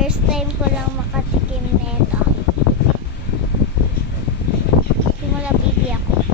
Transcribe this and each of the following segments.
First time ko lang makatikim nito. Simula baby ako.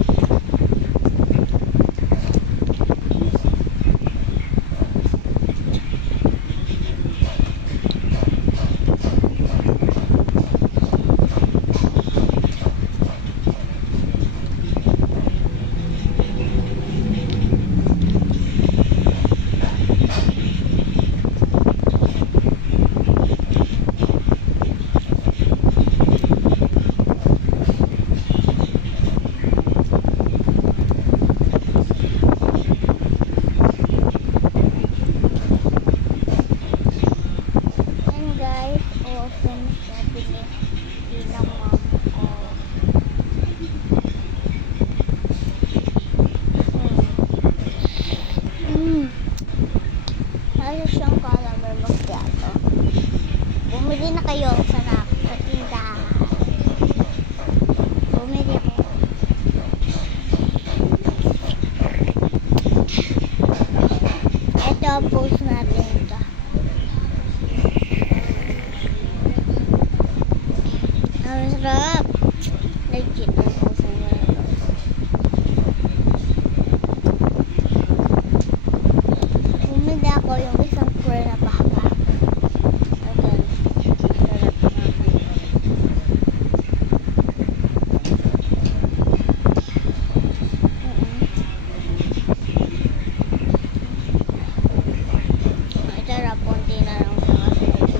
Ayos siyang calamar macchiato. Bumili na kayo sa tindahan. Bumili ako. Ito ang post natin ito. Ang sarap. Legit ang post natin. Bumili ako yung isang square na pahaba. Again, sarap naman. Sarap, konti na lang siya kasi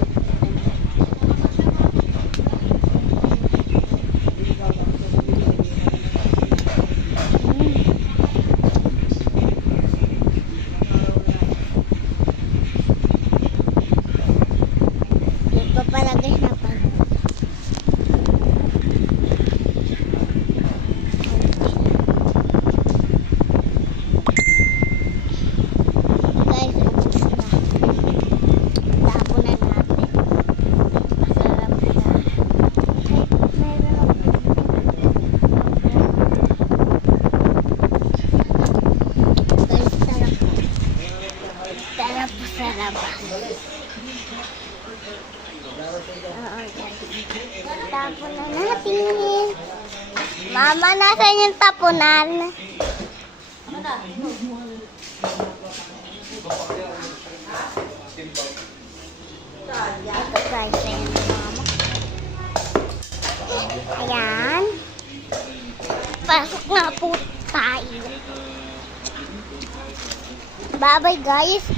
papalagay na pa. Guys, ubos na. Tapon na natin. Masarap siya. Ay, meron ako. Guys, sarap. Sarap po sarap. Oo, guys. Tapon na natin. Mama, nasan yung tapunan? Ito guys, ayan yung mama. Ayan. Pasok na po tayo. Bye-bye guys.